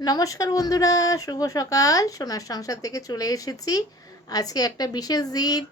নমস্কার বন্ধুরা, শুভ সকাল। সোনার সংসার থেকে চলে এসেছি। আজকে একটা বিশেষ দিন।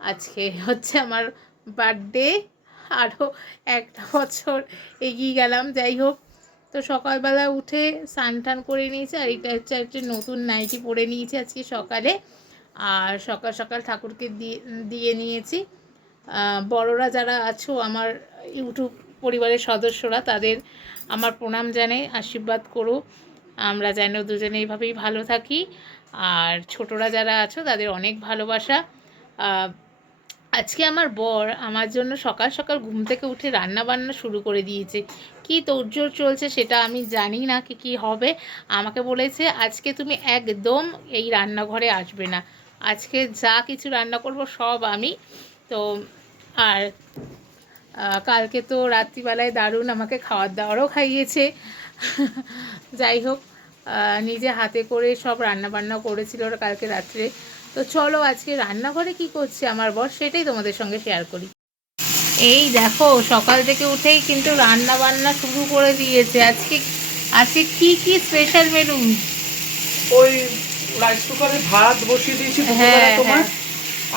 আজকে হচ্ছে আমার বার্থডে। আরও একটা বছর এগিয়ে গেলাম। যাই হোক, তো সকালবেলা উঠে স্নান টান করে নিয়েছি, আর এটা হচ্ছে একটা নতুন নাইটি পরে নিয়েছি আজকে সকালে। আর সকাল সকাল ঠাকুরকে দিয়ে নিয়েছি। বড়রা যারা আছো আমার ইউটিউব পরিবারের সদস্যরা, তাদের আমার প্রণাম জানাই, আশীর্বাদ করো, আমরা যেন দুজনে এইভাবেই ভালো থাকি। আর ছোটরা যারা আছো তাদের অনেক ভালোবাসা। আজকে আমার বর আমার জন্য সকাল সকাল ঘুম থেকে উঠে রান্না বান্না শুরু করে দিয়েছে। কি তোড়জোড় চলছে সেটা আমি জানি না কি হবে। আমাকে বলেছে আজকে তুমি একদম এই রান্নাঘরে আসবে না, আজকে যা কিছু রান্না করব সব আমি। তো আর কালকে তো রাত্রিবেলায় দারুণ আমাকে খাওয়ার দাওয়ারও খাইয়েছে। যাই হোক, নিজে হাতে করে সব রান্না বান্না করেছিল কালকে রাত্রে। তো চলো আজকে রান্নাঘরে কি করছে আমার বর সেটাই তোমাদের সঙ্গে শেয়ার করি। এই দেখো, সকাল থেকে উঠেই কিন্তু রান্না বান্না শুরু করে দিয়েছে। আজকে আজকে কি কি স্পেশাল মেনু? ওই রাইস কুকারে ভাত বসিয়ে দিয়েছি দুপুরবেলা তোমার,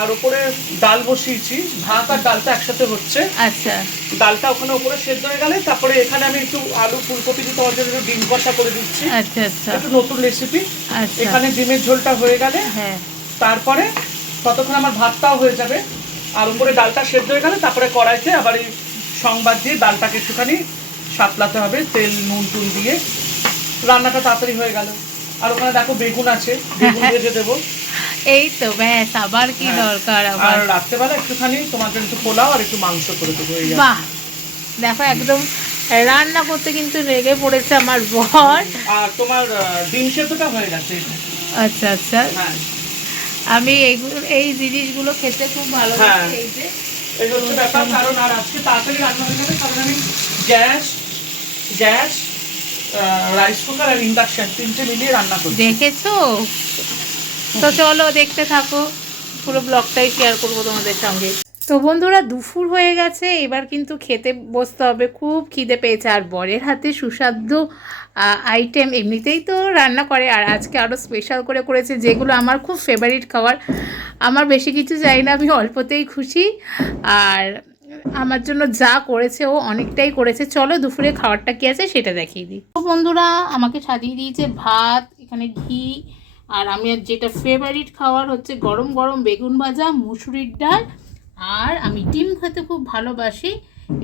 আর উপরে ডাল বসিয়েছি। ভাত আর ডালটা একসাথে হচ্ছে। আচ্ছা, ডালটা ওখানে উপরে সেদ্ধ হয়ে গেলে তারপরে এখানে আমি একটু আলু ফুলকপি দিয়ে তোমার জন্য ডিম কষা করে দিচ্ছি। আচ্ছা আচ্ছা, একটু নতুন রেসিপি। আচ্ছা, এখানে ডিমের ঝোলটা হয়ে গেলে হ্যাঁ, তারপরে ততক্ষণ আমার ভাতটাও হয়ে যাবে। আর উপরে ডালটা সেদ্ধ হয়ে গেলে তারপরে কড়াইতে আবার এই সংবাদ দিয়ে ডালটাকে একটুখানি সাতলাতে হবে, তেল নুন টুন দিয়ে। রান্নাটা তাড়াতাড়ি হয়ে গেল। আর ওখানে দেখো বেগুন আছে, বেগুন ভেজে দেবো। এই তো ব্যাস, আবার কি দরকার? আবার আর রাত্রেবেলা একটুখানি তোমার জন্য একটু পোলাও আর একটু মাংস করে দেবো। বাহ, দেখো একদম রান্না করতে কিন্তু লেগে পড়েছে আমার বর। আর তোমার ডিম সেদ্ধটা হয়ে গেছে। আচ্ছা আচ্ছা, হ্যাঁ, আমি এই জিনিসগুলো খেতে খুব ভালো হ্যাঁ, লাগে। এই যে এই হচ্ছে ব্যাপার। কারণ আর আজকে তাড়াতাড়ি রান্না হয়ে যাবে, কারণ আমি গ্যাস গ্যাস রাইস কুকার আর ইন্ডাকশন তিনটে মিলিয়ে রান্না করি। দেখেছো? তো চলো দেখতে থাকো, পুরো ব্লগটাই শেয়ার করবো তোমাদের সঙ্গে। তো বন্ধুরা, দুপুর হয়ে গেছে, এবার কিন্তু খেতে বসতে হবে। খুব খিদে পেয়েছে, আর বরের হাতে সুস্বাদু আইটেম এমনিতেই তো রান্না করে, আর আজকে আরও স্পেশাল করে করেছে, যেগুলো আমার খুব ফেভারিট খাবার। আমার বেশি কিছু চাই না, আমি অল্পতেই খুশি। আর আমার জন্য যা করেছে ও অনেকটাই করেছে। চলো দুপুরে খাবারটা কী আছে সেটা দেখিয়ে দিই। তো বন্ধুরা, আমাকে সাজিয়ে দিয়েছে ভাত, এখানে ঘি, আর আমি যেটা ফেভারিট খাবার হচ্ছে গরম গরম বেগুন ভাজা, মুসুরির ডাল, আর আমি ডিম খেতে খুব ভালোবাসি।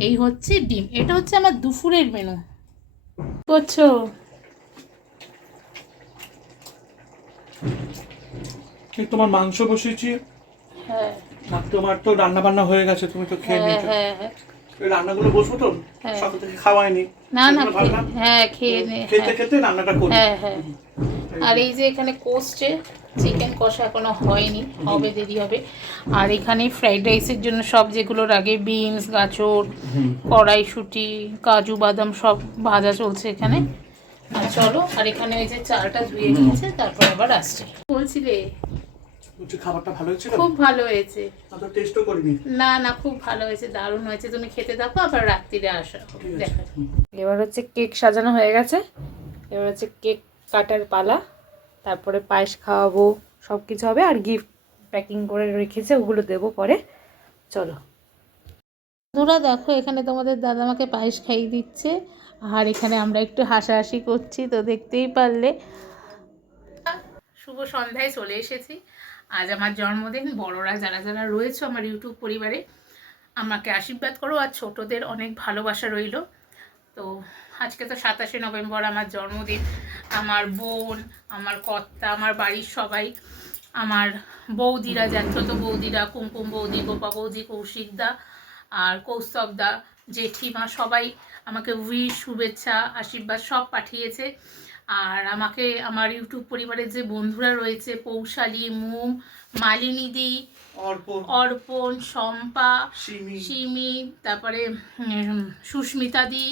এই হচ্ছে ডিম, এটা হচ্ছে আমার দুপুরের মেনু। করছো? তোমার মাংস বসিয়েছি। হ্যাঁ, তোমার তো রান্না বান্না হয়ে গেছে, তুমি তো খেয়ে নিয়েছো। হ্যাঁ হ্যাঁ, রান্নাগুলো বসবো তো, সকাল থেকে খাওয়াইনি। না না, হ্যাঁ খেয়ে নে, খেতে খেতে রান্নাটা করি। হ্যাঁ হ্যাঁ। আর এই যে এখানে কোস্টে চিকেন কষা এখনো হয়নি, হবে, দেরি হবে। আর এখানে ফ্রাইড রাইসের জন্য সব যেগুলো লাগে, বিনস, গাজর, কড়াইশুঁটি, কাজু বাদাম সব ভাজা চলছে এখানে। আর চলো, আর এখানে ওই যে চালটা ধুয়ে নিয়েছে, তারপর আবার আসছে। বলছিলে খাবারটা ভালো হয়েছিল? খুব ভালো হয়েছে। তো টেস্টও করিনি। না না, খুব ভালো হয়েছে, দারুণ হয়েছে। তুমি খেতে থাকো, আবার রাত্রিরে আসো দেখা। এবার হচ্ছে কেক সাজানো হয়ে গেছে, এবার হচ্ছে কেক কাটার পালা। তারপরে পায়েস খাওয়াবো, সব কিছু হবে। আর গিফট প্যাকিং করে রেখেছে, ওগুলো দেবো পরে। চলো বন্ধুরা, দেখো এখানে তোমাদের দাদা আমাকে পায়েস খাইয়ে দিচ্ছে, আর এখানে আমরা একটু হাসাহাসি করছি, তো দেখতেই পারলে। শুভ সন্ধ্যায় চলে এসেছি। আজ আমার জন্মদিন। বড়রা যারা যারা রয়েছে আমার ইউটিউব পরিবারে, আমাকে আশীর্বাদ করো, আর ছোটদের অনেক ভালোবাসা রইল। তো আজকে তো 27শে নভেম্বর আমার জন্মদিন। আমার বোন, আমার কর্তা, আমার বাড়ির সবাই, আমার বৌদিরা, জ্যাঠতো বৌদিরা, কুমকুম বৌদি, গোপা বৌদি, কৌশিকদা আর কৌস্তবদা, জেঠিমা, সবাই আমাকে উইশ, শুভেচ্ছা, আশীর্বাদ সব পাঠিয়েছে। আর আমাকে আমার ইউটিউব পরিবারের যে বন্ধুরা রয়েছে, পৌশালী, মুম, মালিনীদি, অর্পণ, শম্পা, সিমি, তারপরে সুস্মিতাদি,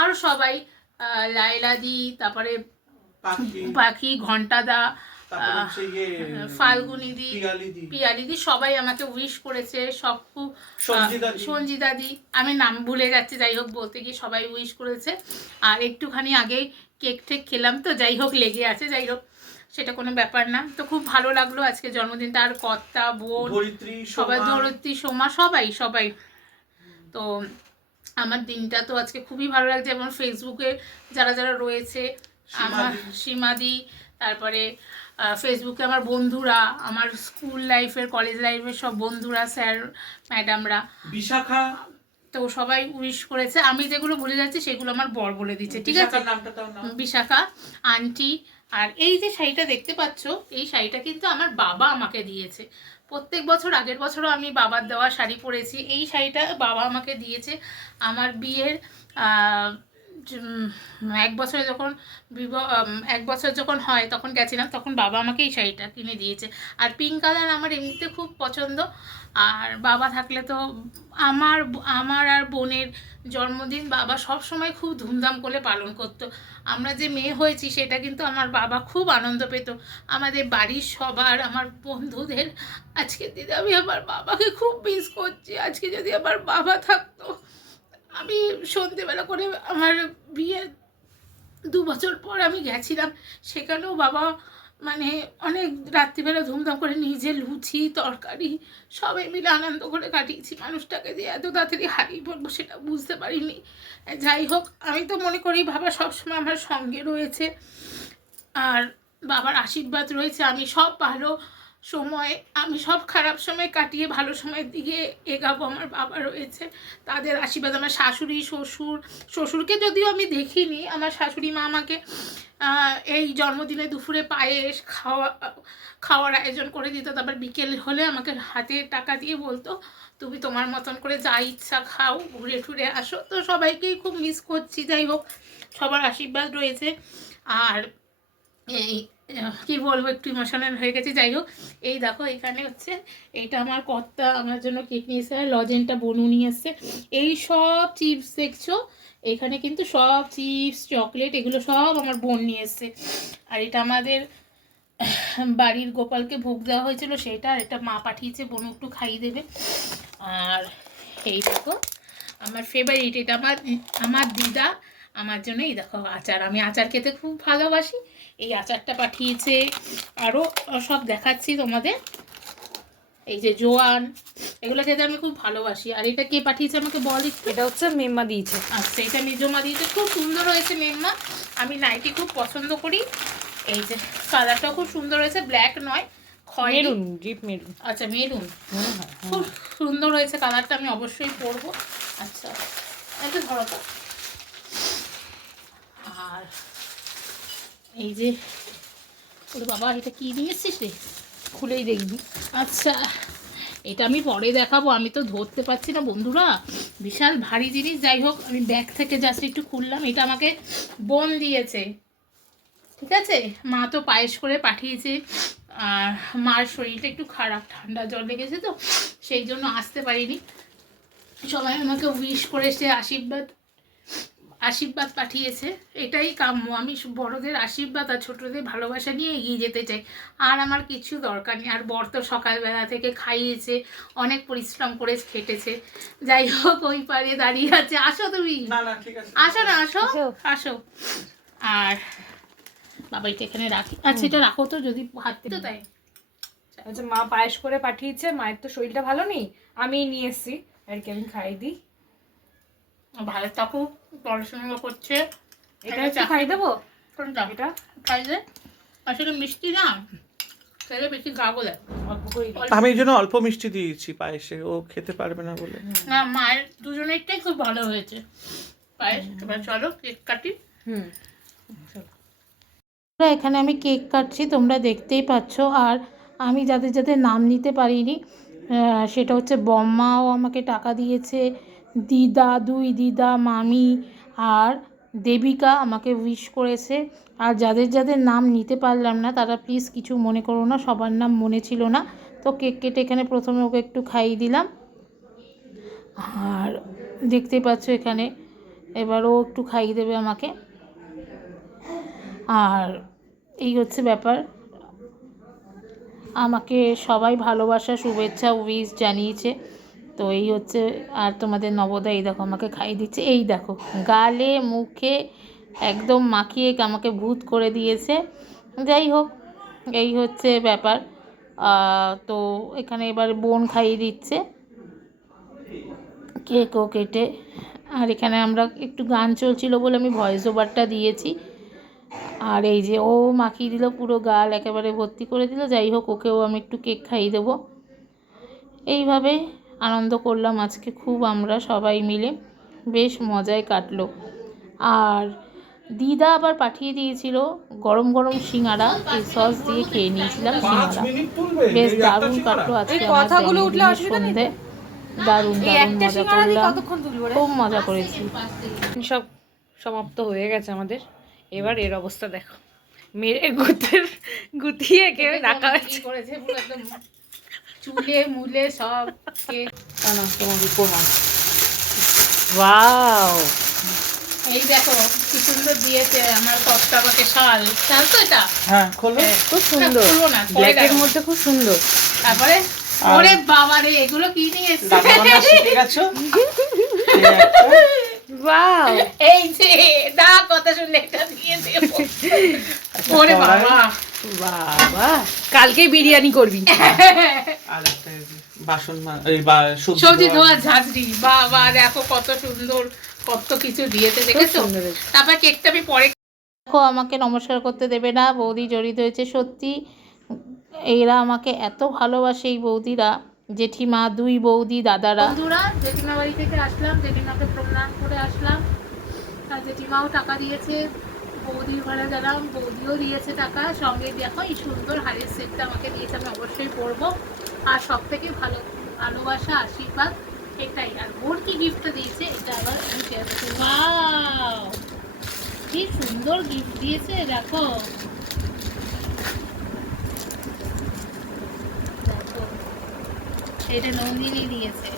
আরও সবাই, লাইলাদি, তারপরে পাখি, ঘন্টাদা, ফাল্গুনিদি, পিয়ালিদি, সবাই আমাকে উইশ করেছে। সব খুব, সঞ্জিদাদি, আমি নাম ভুলে যাচ্ছি, যাই হোক বলতে গিয়ে সবাই উইশ করেছে। আর একটুখানি আগেই কেক টেক খেলাম, তো যাই হোক লেগে আছে, যাই হোক সেটা কোনো ব্যাপার না। তো খুব ভালো লাগলো আজকে জন্মদিনটা, আর কর্তা বোন সবাই, ধরিত্রী সোমা সবাই সবাই। তো আমার দিনটা তো আজকে খুবই ভালো লাগছে, এবং ফেসবুকে যারা যারা রয়েছে, আমার সীমাদি, তারপরে ফেসবুকে আমার বন্ধুরা, আমার স্কুল লাইফের কলেজ লাইফের সব বন্ধুরা, স্যার ম্যাডামরা, বিশাখা, তো সবাই উইশ করেছে। আমি যেগুলো বলে যাচ্ছি সেগুলো আমার বর বলে দিচ্ছে, ঠিক আছে? বিশাখা আন্টি। আর এই যে শাড়িটা দেখতে পাচ্ছ, এই শাড়িটা কিন্তু আমার বাবা আমাকে দিয়েছে। প্রত্যেক বছর, আগের বছরও আমি বাবার দেওয়া শাড়ি পরেছি। এই শাড়িটা বাবা আমাকে দিয়েছে আমার বিয়ের 1 বছরে যখন বিবাহ, 1 বছর যখন হয় তখন গেছিলাম, তখন বাবা আমাকে এই শাড়িটা কিনে দিয়েছে। আর পিঙ্ক কালার আমার এমনিতে খুব পছন্দ, আর বাবা থাকলে তো আমার আমার আর বোনের জন্মদিন বাবা সব সময় খুব ধুমধাম করে পালন করতো। আমরা যে মেয়ে হয়েছি সেটা কিন্তু আমার বাবা খুব আনন্দ পেত। আমাদের বাড়ির সবার, আমার বন্ধুদের। আজকের দিনে আমি আমার বাবাকে খুব মিস করছি। আজকে যদি আমার বাবা থাকতো, আমি সন্ধেবেলা করে আমার বিয়ের 2 বছর পর আমি গেছিলাম, সেখানেও বাবা মানে অনেক রাত্রিবেলা ধুমধাম করে নিজে লুচি তরকারি সবাই মিলে আনন্দ করে কাটিয়েছি। মানুষটাকে যে এত তাড়াতাড়ি হারিয়ে পড়বো সেটা বুঝতে পারিনি। যাই হোক, আমি তো মনে করি বাবা সবসময় আমার সঙ্গে রয়েছে, আর বাবার আশীর্বাদ রয়েছে। আমি সব ভালো সময়, আমি সব খারাপ সময় কাটিয়ে ভালো সময়ের দিকে এগাবো। আমার বাবা রয়েছে, তাদের আশীর্বাদ। আমার শাশুড়ি শ্বশুরকে যদিও আমি দেখিনি, আমার শাশুড়ি মা আমাকে এই জন্মদিনে দুপুরে পায়েস খাওয়ার আয়োজন করে দিত। তারপর বিকেল হলে আমাকে হাতে টাকা দিয়ে বলতো, তুমি তোমার মতন করে যা ইচ্ছা খাও, ঘুরে টুরে আসো। তো সবাইকেই খুব মিস করছি। যাই হোক, সবার আশীর্বাদ রয়েছে। আর এই কী বলবো, একটু ইমোশনাল হয়ে গেছে। যাই হোক, এই দেখো এখানে হচ্ছে, এইটা আমার কর্তা আমার জন্য কেক নিয়ে এসে, লজেনটা বনু নিয়ে এসছে। এই সব চিপস দেখছো, এখানে কিন্তু সব চিপস চকলেট এগুলো সব আমার বোন নিয়ে এসছে। আর এটা আমাদের বাড়ির গোপালকে ভোগ দেওয়া হয়েছিল সেটা, আর এটা মা পাঠিয়েছে, বনু একটু খাইয়ে দেবে। আর এই দেখো আমার ফেভারিট, এটা আমার দিদা আমার জন্য, এই দেখো আচার, আমি আচার খেতে খুব ভালোবাসি, এই আচারটা পাঠিয়েছে। আরও সব দেখাচ্ছি তোমাদের, এই যে জোয়ান, এগুলো খেতে আমি খুব ভালোবাসি। আর এটা কে পাঠিয়েছে আমাকে বল একটু? এটা হচ্ছে মেম্মা দিয়েছে। আচ্ছা, এটা মেজমা দিয়েছে, খুব সুন্দর হয়েছে মেম্মা। আমি নাইটি খুব পছন্দ করি। এই যে কালারটাও খুব সুন্দর হয়েছে, ব্ল্যাক নয়, মেরুন, ডিপ মেরুন। আচ্ছা মেরুন, খুব সুন্দর হয়েছে কালারটা, আমি অবশ্যই পরবো। আচ্ছা এটা ধরো তো। আর এই যে, ওরে বাবা, এটা কি নিয়ে এসছিস রে? খুলেই দেখবি। আচ্ছা, এটা আমি পরে দেখাবো, আমি তো ধরতে পারছি না বন্ধুরা, বিশাল ভারী জিনিস। যাই হোক, আমি ব্যাগ থেকে জাস্ট একটু খুললাম। এটা আমাকে বোন দিয়েছে, ঠিক আছে? মা তো পায়েস করে পাঠিয়েছে, আর মার শরীরটা একটু খারাপ, ঠান্ডা জ্বর লেগেছে, তো সেই জন্য আসতে পারিনি। সবাই আমাকে উইশ করে সে আশীর্বাদ পাঠিয়েছে, এটাই কাম্য। আমি বড়দের আশীর্বাদ আর ছোটদের ভালোবাসা নিয়ে এগিয়ে যেতে চাই, আর আমার কিছু দরকার নেই। আর বর তো সকালবেলা থেকে খাইয়েছে, অনেক পরিশ্রম করে খেটেছে। যাই হোক, ওই পারে দাঁড়িয়ে আছে। আসো তুমি, আসো না, আসো আসো। আর বাবা এটা এখানে রাখি। আচ্ছা এটা রাখো তো, যদি হাত তো তাই। আচ্ছা, মা পায়েস করে পাঠিয়েছে, মায়ের তো শরীরটা ভালো নেই, আমি নিয়ে এসেছি আর কি, আমি খাই দিই। ভালো থাকো, পড়াশোনা করছে। এটা একটু খাই দেবো, কোনটা? এটা খাইলে আসলে মিষ্টি না, খেলে বেশি গা গোলে। অল্প করে দিই। আমি এই জন্য অল্প মিষ্টি দিয়েছি পায়েসে, ও খেতে পারবে না বলে। না, মায়ের দুজনেরটাই খুব ভালো হয়েছে পায়েস। এবার চলো কেক কাটি। এখানে আমি কেক কাটছি, তোমরা দেখতেই পাচ্ছ। আর আমি যাদের যাদের নাম নিতে পারিনি, সেটা হচ্ছে বম্মাও আমাকে টাকা দিয়েছে, দিদা, 2 দিদা, মামি আর দেবিকা আমাকে উইশ করেছে। আর যাদের যাদের নাম নিতে পারলাম না তারা প্লিজ কিছু মনে করো না, সবার নাম মনে ছিল না। তো কেক কেটে এখানে প্রথমে ওকে একটু খাইয়ে দিলাম, আর দেখতেই পাচ্ছ এখানে এবার ও একটু খাইয়ে দেবে আমাকে। আর এই হচ্ছে ব্যাপার, আমাকে সবাই ভালোবাসা শুভেচ্ছা উইশ জানিয়েছে। তো এই হচ্ছে। আর তোমাদের নবদা এই দেখো আমাকে খাইয়ে দিচ্ছে, এই দেখো গালে মুখে একদম মাখিয়ে আমাকে ভূত করে দিয়েছে। যাই হোক, এই হচ্ছে ব্যাপার। তো এখানে এবার বোন খাইয়ে দিচ্ছে কেকও কেটে। আর এখানে আমরা একটু গান চলছিল বলে আমি ভয়েস ওভারটা দিয়েছি। আর এই যে ও মাখিয়ে দিল পুরো গাল, একেবারে ভর্তি করে দিল। যাই হোক, ওকেও আমি একটু কেক খাইয়ে দেবো। এইভাবে আনন্দ করলাম আজকে খুব, আমরা সবাই মিলে বেশ মজায় কাটলো। আর দিদা আবার পাঠিয়ে দিয়েছিল গরম গরম সিঙ্গারা, এই সস দিয়ে খেয়ে নিয়েছিলাম সিঙ্গারা। বেশ দারুণ কাটলো আজকে আমার কথাগুলো উঠলে জন্মদিনের অসুবিধা নেই তো? সন্ধে। দারুণ এই দারুণ একটা মজা সিঙ্গারা দিয়ে করলাম, কতক্ষণ তুলবো রে? খুব মজা করেছি। সব সমাপ্ত হয়ে গেছে আমাদের। এবার এর অবস্থা দেখো, মেরে গুতিয়ে কেউ রাখা হয়েছে। করেছে পুরো একদম চুলে মুলে সব কেক। না তোমার উপমা। ওয়াও, এই দেখো কি সুন্দর দিয়েছে আমার কষ্ট, আমাকে শাল শাল তো এটা। হ্যাঁ খোলো। খুব সুন্দর, খুলবো না, পরে ব্ল্যাকের দেখাবো। মধ্যে খুব সুন্দর। তারপরে আর- ওরে বাবা রে, এগুলো কি নিয়ে এসছে? রান্নাবান্না শিখে গেছো? এই একটা। ওয়াও, এই যে দা কথা শুনলে এটা দিয়ে দেবো। ওরে কড়াই। বাবা, বাবা কালকে বিরিয়ানি করবি। আর একটা এই যে বাসন সবজি সবজি ধোয়া। ধোয়া ঝাঁঝরি, বাবা দেখো কত সুন্দর, কত কিছু দিয়েছে দেখেছো। সুন্দর হয়েছে। তারপর কেকটা আমি পরে দেখো, আমাকে নমস্কার করতে দেবে না, বৌদি জড়িত হয়েছে সত্যি। এরা আমাকে এত ভালোবাসে, এই বৌদিরা, জেঠিমা, দুই বৌদি, দাদারা। বন্ধুরা, জেঠিমা বাড়ি থেকে আসলাম, জেঠিমাকে প্রণাম করে আসলাম। আর জেঠিমাও টাকা দিয়েছে, বৌদির ঘরে গেলাম, বৌদিও দিয়েছে টাকা। সঙ্গে দেখো এই সুন্দর হারের সেটটা আমাকে দিয়েছে, আমি অবশ্যই পরবো। আর সব থেকে ভালোবাসা, আশীর্বাদ এটাই। আর বোন কি গিফটটা দিয়েছে এটা আবার আমি শেয়ার করছি। ওয়াও, কি সুন্দর গিফট দিয়েছে দেখো। দেখো, এটা নন্দিনী দিয়েছে।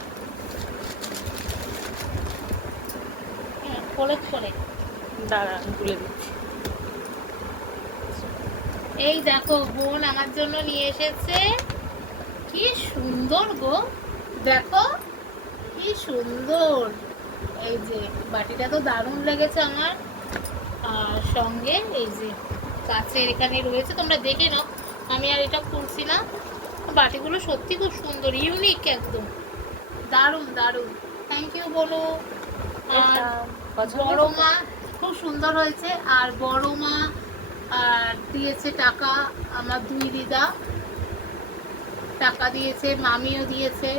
হ্যাঁ, খোলে দাঁড়া আমি তুলে দিচ্ছি। এই দেখো বোন আমার জন্য নিয়ে এসেছে, কি সুন্দর গো, দেখো কি সুন্দর। এই যে বাটিটা তো দারুণ লেগেছে আমার। আর সঙ্গে এই যে কাছের এখানে রয়েছে, তোমরা দেখে নাও, আমি আর এটা খুলছি না। বাটিগুলো সত্যি খুব সুন্দর, ইউনিক একদম, দারুণ দারুণ। থ্যাংক ইউ বলো। আর বড় মা খুব সুন্দর হয়েছে। আর বড় মা আর দিয়েছে টাকা, আমার দুই দিদা টাকা দিয়েছে, মামিও দিয়েছে।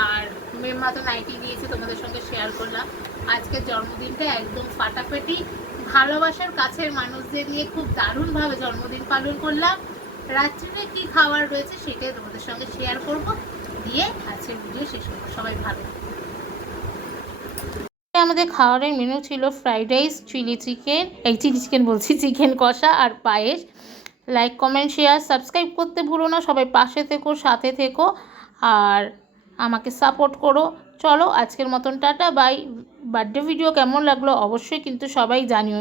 আর মেম্মা তো নাইটি দিয়েছে, তোমাদের সঙ্গে শেয়ার করলাম। আজকের জন্মদিনটা একদম ফাটাফাটি, ভালোবাসার কাছের মানুষদের নিয়ে খুব দারুণভাবে জন্মদিন পালন করলাম। রাত্রিরে কি খাবার রয়েছে সেটাই তোমাদের সঙ্গে শেয়ার করব, দিয়ে আজকের ভিডিও শেষ করবো। সবাই ভালো। আমাদের খাবারের মেনু ছিল ফ্রাইড রাইস, চিলি চিকেন বলছি, চিকেন কষা আর পায়েস। লাইক কমেন্ট শেয়ার সাবস্ক্রাইব করতে ভুলো না। সবাই পাশে থেকো, সাথে থেকো, আর আমাকে সাপোর্ট করো। চলো আজকের মতন টাটা বাই। বার্থডে ভিডিও কেমন লাগলো অবশ্যই কিন্তু সবাই জানিও।